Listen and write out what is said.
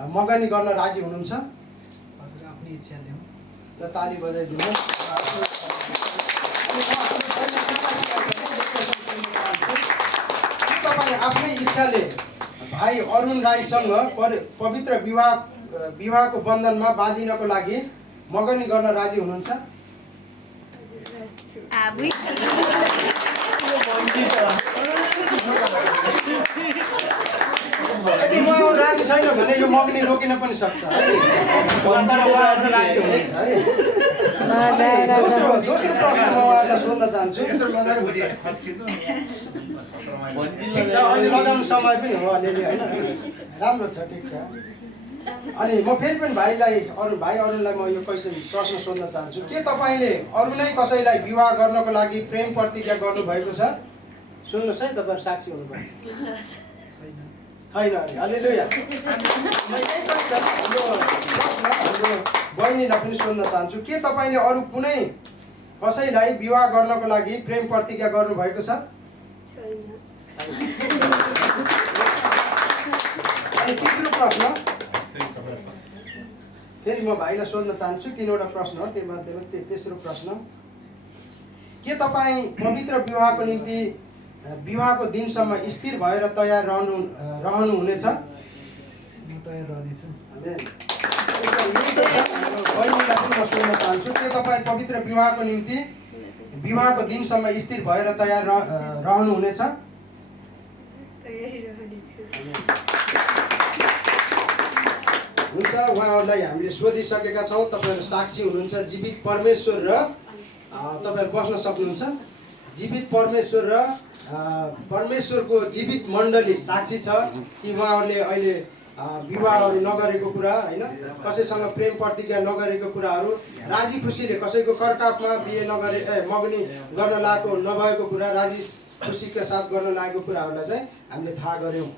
मगनी गर्न राजी हुनुहुन्छ? हजुर आफ्नै इच्छाले हो। ल ताली बजाइदिनु। तपाईँ आफ्नै इच्छाले भाइ अरुण राईसँग पवित्र विवाहको बन्धनमा बाँधिनको लागि मगनी गर्न राजी हुनुहुन्छ? यदि उहाँ राजी छैन भने यो मगनी रोकिन पनि सक्छ है। दोस्रो प्रश्न म उहाँलाई सोध्न चाहन्छु। ठिक छ, अहिले लगाउनु समय पनि हो अलिअलि होइन, राम्रो छ, ठिक छ। अनि म फेरि पनि भाइ अरुणलाई म यो प्रश्न सोध्न चाहन्छु। के तपाईँले अरू नै कसैलाई विवाह गर्नको लागि प्रेम प्रतिज्ञा गर्नुभएको छ? सुन्नुहोस् है, तपाईँहरू साक्षी हुनुपर्छ। छैन अरे, हालेलुया। हाम्रो बहिनीलाई पनि सोध्न चाहन्छु, के तपाईँले अरू कुनै कसैलाई विवाह गर्नको लागि प्रेम प्रतिज्ञा गर्नुभएको छ? अनि तेस्रो प्रश्न फेरि म भाइलाई सोध्न चाहन्छु। 3वटा प्रश्न हो, त्यो मध्येमा तेस्रो प्रश्न, के तपाईँ पवित्र विवाहको निम्ति विवाहको दिनसम्म स्थिर भएर तयार रहनुहुनेछ? म तयार रहनेछु। बहिनीलाई पनि म सोध्न चाहन्छु, के तपाईँ पवित्र विवाहको निम्ति विवाहको दिनसम्म स्थिर भएर तयार रहनुहुनेछ? हुन्छ, उहाँहरूलाई हामीले सोधिसकेका छौँ। तपाईँहरू साक्षी हुनुहुन्छ। जीवित परमेश्वर र तपाईँहरू बस्न सक्नुहुन्छ। जीवित परमेश्वर र परमेश्वरको जीवित मण्डली साक्षी छ कि उहाँहरूले अहिले विवाहहरू नगरेको कुरा होइन, कसैसँग प्रेम प्रतिज्ञा नगरेको कुराहरू, राजी खुसीले कसैको करकापमा बिहे मगनी गर्न लागेको नभएको कुरा, राजी खुसीका साथ गर्न लागेको कुराहरूलाई चाहिँ हामीले थाहा गऱ्यौँ।